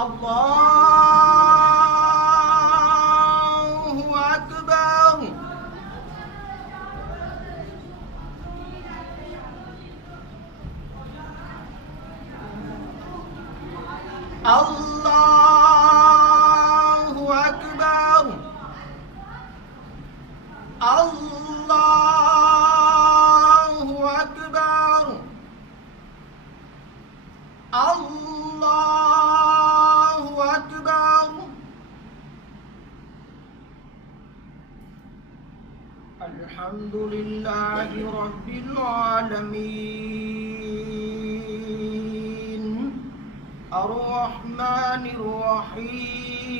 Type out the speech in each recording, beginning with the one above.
الله أكبر. الله أكبر. الله أكبر. الله أكبر. الحمد لله رب العالمين الرحمن الرحيم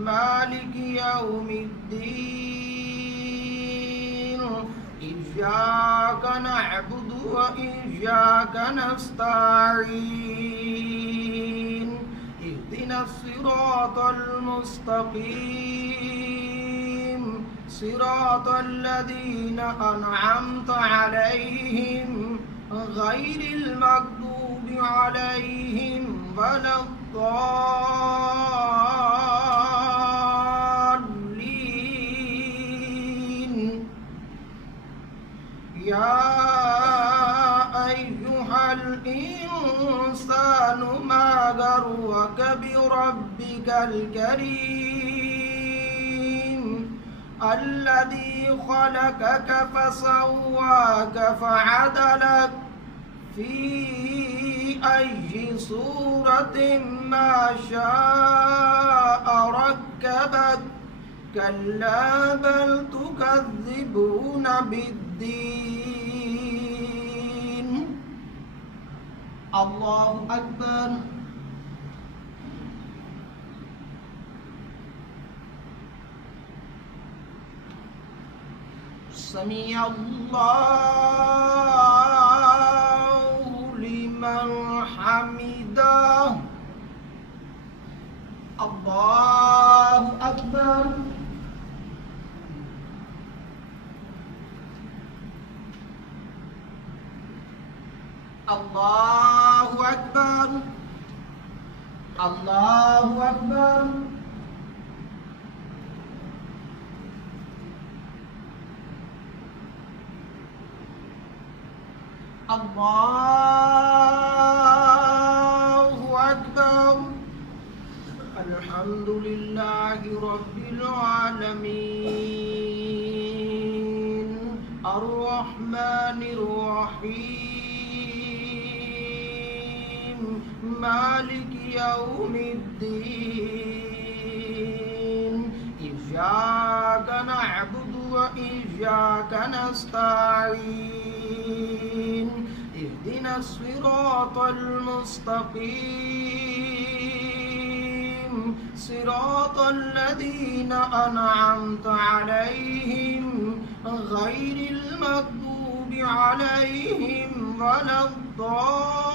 مالك يوم الدين إياك نعبد وإياك نستعين اهدنا الصراط المستقيم صراط الذين أنعمت عليهم غير المغضوب عليهم ولا الضالين. يا أيها الإنسان ما غرك بربك الكريم الذي خلقك فسواك فعدلك في أي صورة ما شاء ركبك كلا بل تكذبون بالدين. الله أكبر. سمع الله لمن حمده. الله أكبر. الله أكبر. الله أكبر. الله أكبر. الحمد لله رب العالمين الرحمن الرحيم مالك يوم الدين إياك نعبد وإياك نستعين اهدنا الصراط المستقيم صراط الذين أنعمت عليهم غير المغضوب عليهم ولا الضالين.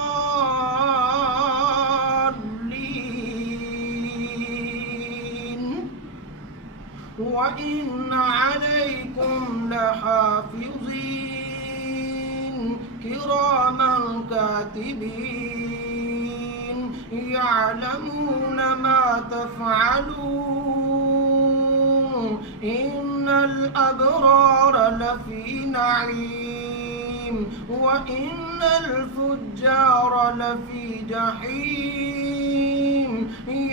وإن عليكم لحافظين كراما كاتبين يعلمون ما تفعلون إن الأبرار لفي نعيم وإن الفجار لفي جحيم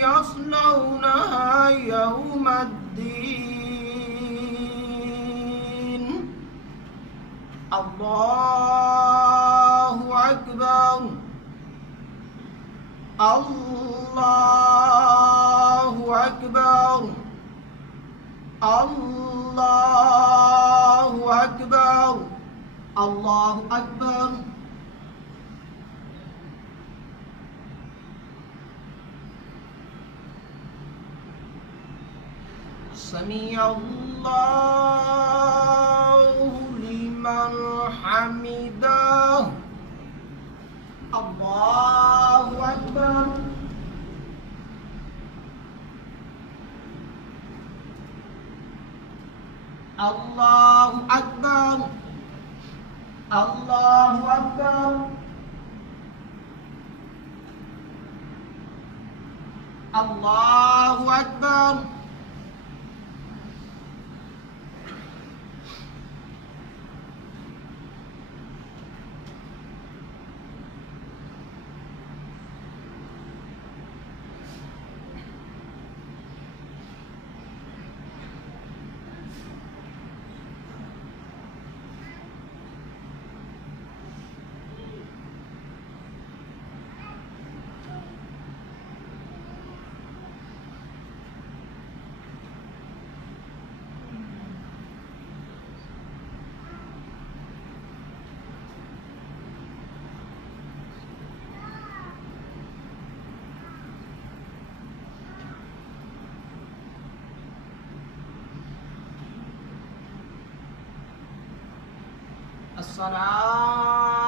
يصلونها يوم الدين. الله أكبر. الله أكبر. الله أكبر. الله أكبر. سمع الله لمن حمده. الله أكبر. الله أكبر. الله أكبر. الله أكبر. الصلاة